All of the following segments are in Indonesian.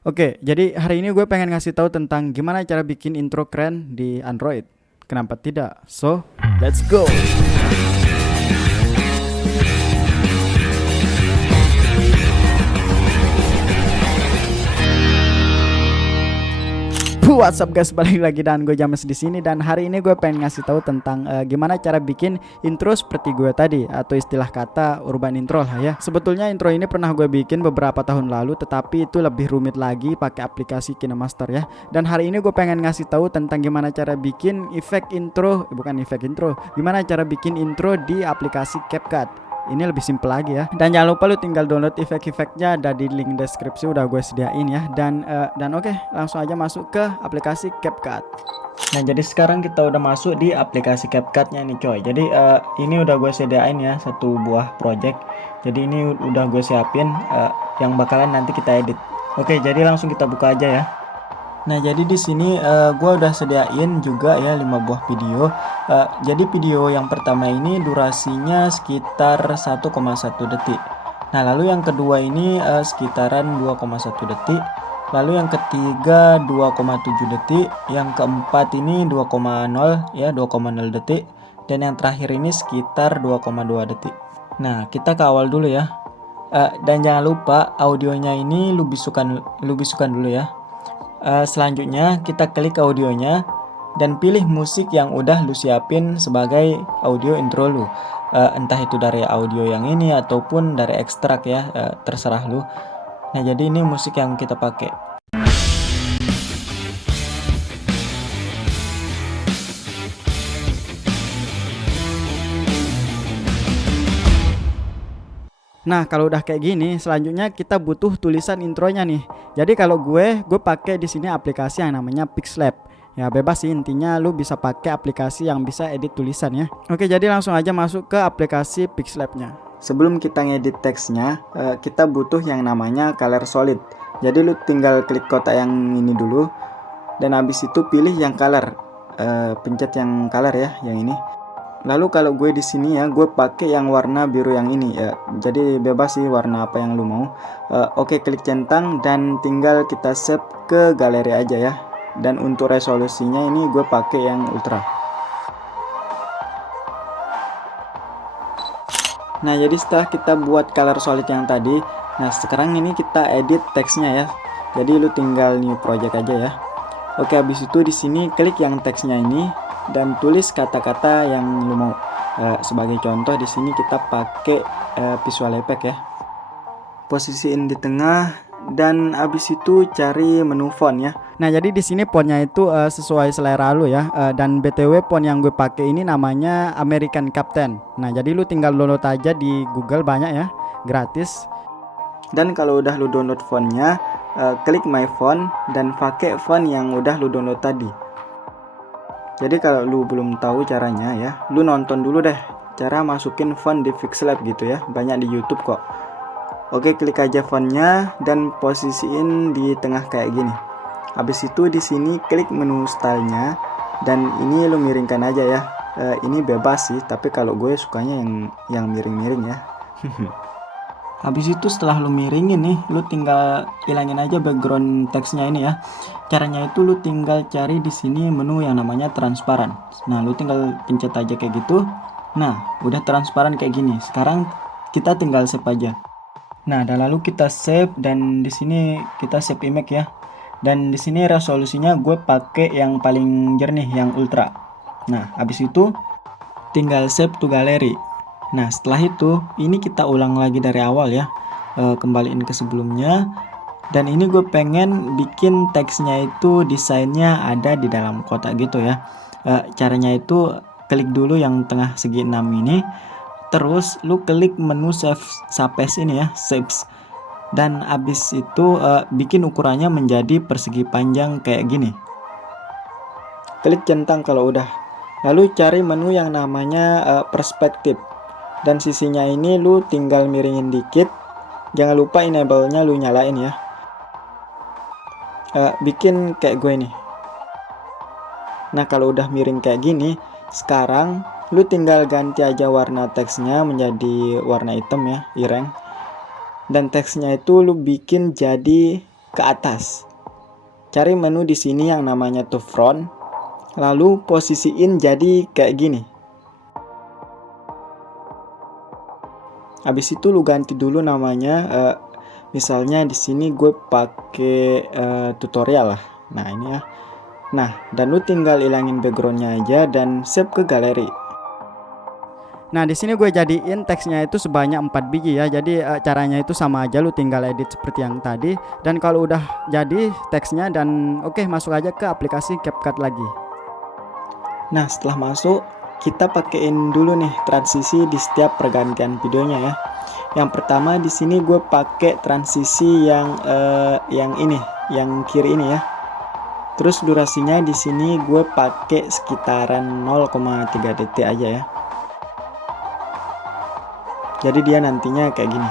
Oke, jadi hari ini gue pengen ngasih tahu tentang gimana cara bikin intro keren di Android. Kenapa tidak? So, let's go. What's up guys, balik lagi dan gue James di sini, dan hari ini gue pengen ngasih tahu tentang gimana cara bikin intro seperti gue tadi, atau istilah kata urban intro lah ya. Sebetulnya intro ini pernah gue bikin beberapa tahun lalu, tetapi itu lebih rumit lagi pakai aplikasi KineMaster ya. Dan hari ini gue pengen ngasih tahu tentang gimana cara bikin efek intro, bukan efek intro, gimana cara bikin intro di aplikasi CapCut. Ini lebih simpel lagi ya. Dan jangan lupa lu tinggal download efek-efeknya, ada di link deskripsi, udah gue sediain ya. Dan oke, langsung aja masuk ke aplikasi CapCut. Nah, jadi sekarang kita udah masuk di aplikasi CapCut-nya nih coy. Jadi ini udah gue sediain ya, satu buah project. Jadi ini udah gue siapin yang bakalan nanti kita edit. Oke, jadi langsung kita buka aja ya. Nah, jadi di sini gua udah sediain juga ya 5 buah video. Jadi video yang pertama ini durasinya sekitar 1,1 detik. Nah, lalu yang kedua ini sekitaran 2,1 detik. Lalu yang ketiga 2,7 detik. Yang keempat ini 2,0 ya, 2,0 detik. Dan yang terakhir ini sekitar 2,2 detik. Nah, kita ke awal dulu ya. Dan jangan lupa audionya ini lu bisukan dulu ya. Selanjutnya kita klik audionya dan pilih musik yang udah lu siapin sebagai audio intro lu. Entah itu dari audio yang ini ataupun dari ekstrak ya, terserah lu. Nah, jadi ini musik yang kita pakai. Nah, kalau udah kayak gini, selanjutnya kita butuh tulisan intronya nih. Jadi kalau gue pakai di sini aplikasi yang namanya Pixlab. Ya bebas sih, intinya lu bisa pakai aplikasi yang bisa edit tulisan ya. Oke, jadi langsung aja masuk ke aplikasi Pixlab-nya. Sebelum kita ngedit teksnya, kita butuh yang namanya color solid. Jadi lu tinggal klik kotak yang ini dulu, dan habis itu pilih yang color. Pencet yang color ya, yang ini. Lalu kalau gue di sini ya, gue pakai yang warna biru yang ini ya. Jadi bebas sih warna apa yang lu mau. Oke, klik centang dan tinggal kita save ke galeri aja ya. Dan untuk resolusinya ini gue pakai yang ultra. Nah, jadi setelah kita buat color solid yang tadi, nah sekarang ini kita edit teksnya ya. Jadi lu tinggal new project aja ya. Oke, habis itu di sini klik yang teksnya ini dan tulis kata-kata yang lu mau. Sebagai contoh di sini kita pakai visual effect ya. Posisiin di tengah dan habis itu cari menu font ya. Nah, jadi di sini fontnya itu sesuai selera lu ya. Dan BTW font yang gue pakai ini namanya American Captain. Nah, jadi lu tinggal download aja di Google, banyak ya, gratis. Dan kalau udah lu download fontnya, klik my font dan pakai font yang udah lu download tadi. Jadi kalau lu belum tahu caranya ya, lu nonton dulu deh cara masukin font di Pixlab gitu ya, banyak di YouTube kok. Oke, klik aja fontnya dan posisiin di tengah kayak gini. Habis itu di sini klik menu stylenya dan ini lu miringkan aja ya. Ini bebas sih, tapi kalau gue sukanya yang miring-miring ya. Habis itu setelah lu miringin nih, lu tinggal hilangin aja background teksnya ini ya. Caranya itu lu tinggal cari di sini menu yang namanya transparan. Nah, lu tinggal pencet aja kayak gitu. Nah, udah transparan kayak gini. Sekarang kita tinggal save aja. Nah, dan lalu kita save dan di sini kita save image ya. Dan di sini resolusinya gue pakai yang paling jernih, yang ultra. Nah, habis itu tinggal save to gallery. Nah, setelah itu ini kita ulang lagi dari awal ya, kembaliin ke sebelumnya. Dan ini gue pengen bikin teksnya itu desainnya ada di dalam kotak gitu ya. Caranya itu klik dulu yang tengah segi 6 ini, terus lu klik menu save space ini ya, shapes. Dan abis itu bikin ukurannya menjadi persegi panjang kayak gini. Klik centang kalau udah. Lalu cari menu yang namanya perspektif. Dan sisinya ini lu tinggal miringin dikit. Jangan lupa enable-nya lu nyalain ya. Bikin kayak gue nih. Nah, kalau udah miring kayak gini, sekarang lu tinggal ganti aja warna teksnya menjadi warna hitam ya, ireng. Dan teksnya itu lu bikin jadi ke atas. Cari menu di sini yang namanya to front, lalu posisiin jadi kayak gini. Habis itu lu ganti dulu namanya, misalnya di sini gue pakai tutorial lah. Nah ini ya. Nah, dan lu tinggal ilangin backgroundnya aja dan save ke galeri. Nah, di sini gue jadiin teksnya itu sebanyak 4 biji ya. Jadi caranya itu sama aja, lu tinggal edit seperti yang tadi. Dan kalau udah jadi teksnya dan oke, masuk aja ke aplikasi CapCut lagi. Nah, setelah masuk, kita pakein dulu nih transisi di setiap pergantian videonya ya. Yang pertama di sini gue pakai transisi yang ini, yang kiri ini ya. Terus durasinya di sini gue pakai sekitaran 0,3 detik aja ya. Jadi dia nantinya kayak gini.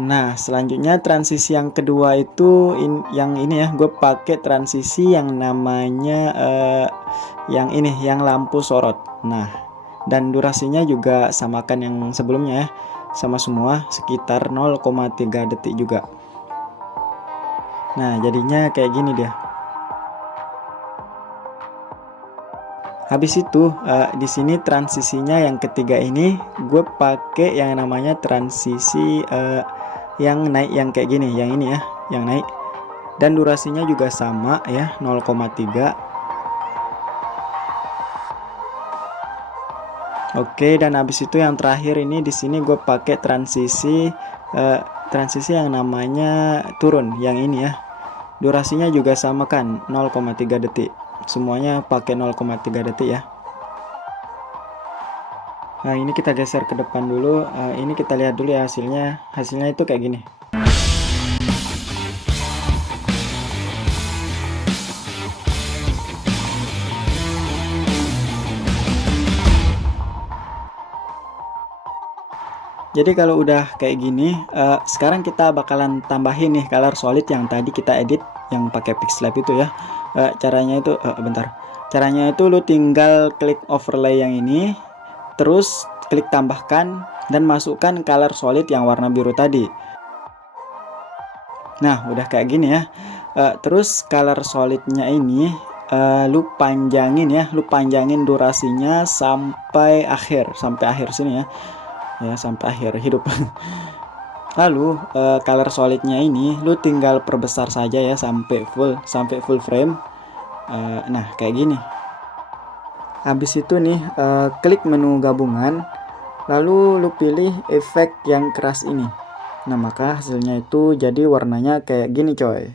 Nah, selanjutnya transisi yang kedua itu yang ini ya, gue pakai transisi yang namanya yang ini, yang lampu sorot. Nah, dan durasinya juga samakan yang sebelumnya ya, sama semua sekitar 0,3 detik juga. Nah, jadinya kayak gini dia. Habis itu di sini transisinya yang ketiga ini gue pakai yang namanya transisi yang naik, yang kayak gini, yang ini ya, yang naik. Dan durasinya juga sama ya, 0,3. Oke, dan habis itu yang terakhir ini di sini gue pakai transisi yang namanya turun, yang ini ya. Durasinya juga sama kan, 0,3 detik. Semuanya pakai 0,3 detik ya. Nah, ini kita geser ke depan dulu. Ini kita lihat dulu ya hasilnya. Hasilnya itu kayak gini. Jadi kalau udah kayak gini, sekarang kita bakalan tambahin nih color solid yang tadi kita edit yang pakai Pixlab itu ya. Caranya itu Caranya itu lu tinggal klik overlay yang ini, terus klik tambahkan dan masukkan color solid yang warna biru tadi. Nah, udah kayak gini ya. Terus color solidnya ini lu panjangin ya, lu panjangin durasinya sampai akhir sini ya. Ya, sampai akhir hidup. Lalu color solidnya ini lu tinggal perbesar saja ya sampai full frame. Nah, kayak gini. Habis itu nih klik menu gabungan, lalu lu pilih efek yang keras ini. Nah, maka hasilnya itu jadi warnanya kayak gini coy,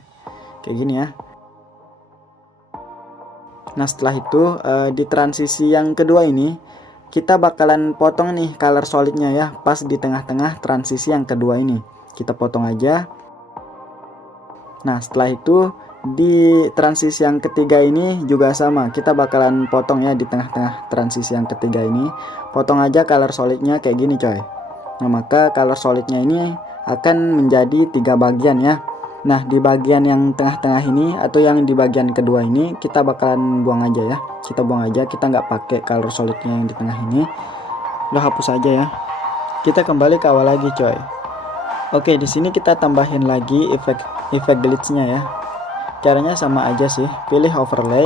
kayak gini ya. Nah, setelah itu di transisi yang kedua ini kita bakalan potong nih color solidnya ya, pas di tengah-tengah transisi yang kedua ini kita potong aja. Nah, setelah itu di transisi yang ketiga ini juga sama, kita bakalan potong ya di tengah-tengah transisi yang ketiga ini, potong aja color solidnya kayak gini coy. Nah, maka color solidnya ini akan menjadi 3 bagian ya. Nah, di bagian yang tengah-tengah ini atau yang di bagian kedua ini kita bakalan buang aja ya. Kita buang aja, kita nggak pakai color solidnya yang di tengah ini. Lo hapus aja ya. Kita kembali ke awal lagi coy. Oke, di sini kita tambahin lagi efek glitch-nya ya. Caranya sama aja sih. Pilih overlay,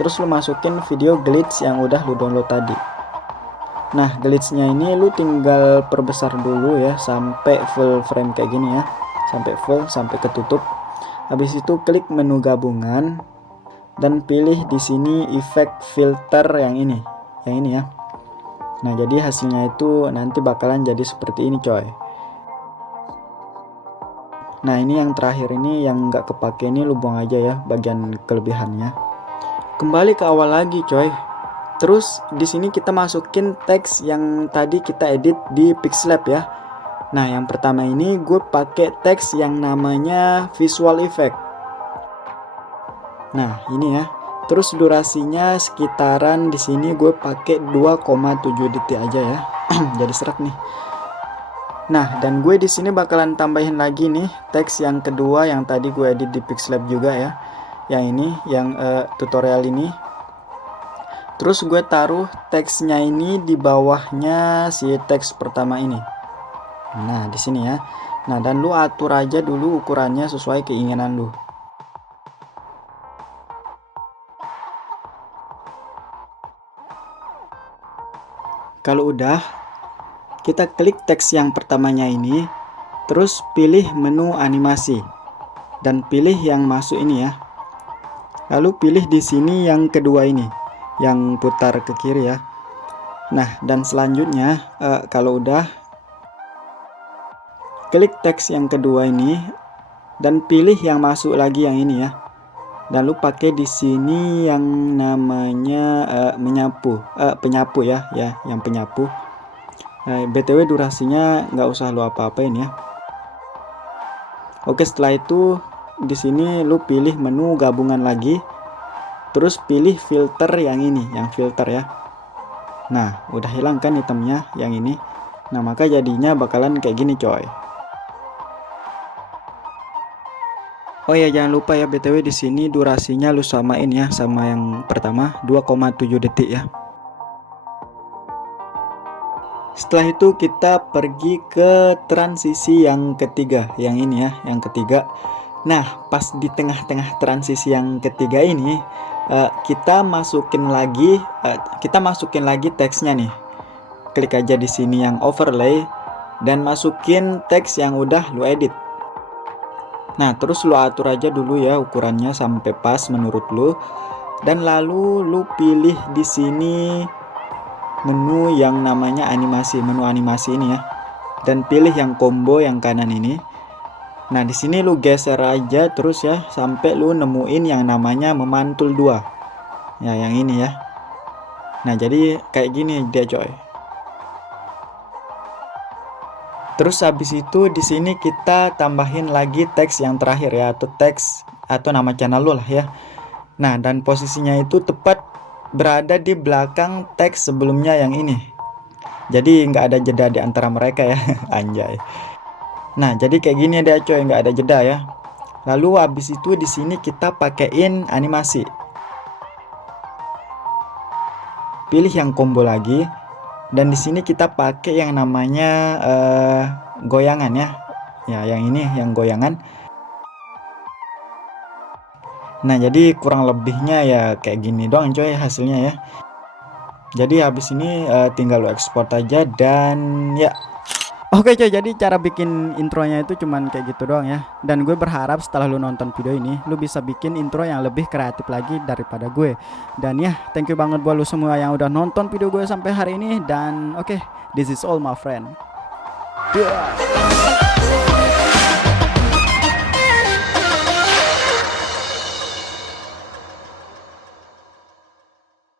terus lo masukin video glitch yang udah lo download tadi. Nah, glitch-nya ini lo tinggal perbesar dulu ya sampai full frame kayak gini ya. Sampai full, sampai ketutup. Habis itu klik menu gabungan dan pilih di sini efek filter yang ini ya. Nah, jadi hasilnya itu nanti bakalan jadi seperti ini coy. Nah, ini yang terakhir ini yang nggak kepake ini lu buang aja ya bagian kelebihannya. Kembali ke awal lagi coy. Terus di sini kita masukin teks yang tadi kita edit di Pixlab ya. Nah, yang pertama ini gue pakai teks yang namanya visual effect. Nah, ini ya. Terus durasinya sekitaran di sini gue pakai 2,7 detik aja ya. Jadi seret nih. Nah, dan gue di sini bakalan tambahin lagi nih teks yang kedua yang tadi gue edit di Pixlab juga ya. Yang ini, yang tutorial ini. Terus gue taruh teksnya ini di bawahnya si teks pertama ini. Nah, di sini ya. Nah, dan lu atur aja dulu ukurannya sesuai keinginan lu. Kalau udah, kita klik teks yang pertamanya ini, terus pilih menu animasi dan pilih yang masuk ini ya. Lalu pilih di sini yang kedua ini, yang putar ke kiri ya. Nah, dan selanjutnya kalau udah, klik teks yang kedua ini dan pilih yang masuk lagi yang ini ya. Dan lu pakai di sini yang namanya penyapu ya, yang penyapu. BTW durasinya nggak usah lu apa-apain ya. Oke, setelah itu di sini lu pilih menu gabungan lagi, terus pilih filter yang ini, yang filter ya. Nah, udah hilang kan hitamnya yang ini. Nah, maka jadinya bakalan kayak gini coy. Oh ya, jangan lupa ya BTW di sini durasinya lu samain ya sama yang pertama, 2,7 detik ya. Setelah itu kita pergi ke transisi yang ketiga, yang ini ya, yang ketiga. Nah, pas di tengah-tengah transisi yang ketiga ini, kita masukin lagi teksnya nih. Klik aja di sini yang overlay dan masukin teks yang udah lu edit. Nah, terus lu atur aja dulu ya ukurannya sampai pas menurut lu. Dan lalu lu pilih di sini menu yang namanya animasi, menu animasi ini ya. Dan pilih yang combo yang kanan ini. Nah, di sini lu geser aja terus ya sampai lu nemuin yang namanya memantul 2. Ya, yang ini ya. Nah, jadi kayak gini dia coy. Terus habis itu di sini kita tambahin lagi teks yang terakhir ya, atau teks atau nama channel lu lah ya. Nah, dan posisinya itu tepat berada di belakang teks sebelumnya yang ini. Jadi nggak ada jeda di antara mereka ya, anjay. Nah, jadi kayak gini dia coy, nggak ada jeda ya. Lalu habis itu di sini kita pakein animasi. Pilih yang combo lagi. Dan di sini kita pakai yang namanya goyangan ya. Ya, yang ini yang goyangan. Nah, jadi kurang lebihnya ya kayak gini doang coy hasilnya ya. Jadi habis ini tinggal lo ekspor aja dan ya. Oke coy, jadi cara bikin intronya itu cuman kayak gitu doang ya. Dan gue berharap setelah lu nonton video ini, lu bisa bikin intro yang lebih kreatif lagi daripada gue. Dan ya, thank you banget buat lu semua yang udah nonton video gue sampai hari ini. Dan oke, this is all my friend. Yeah.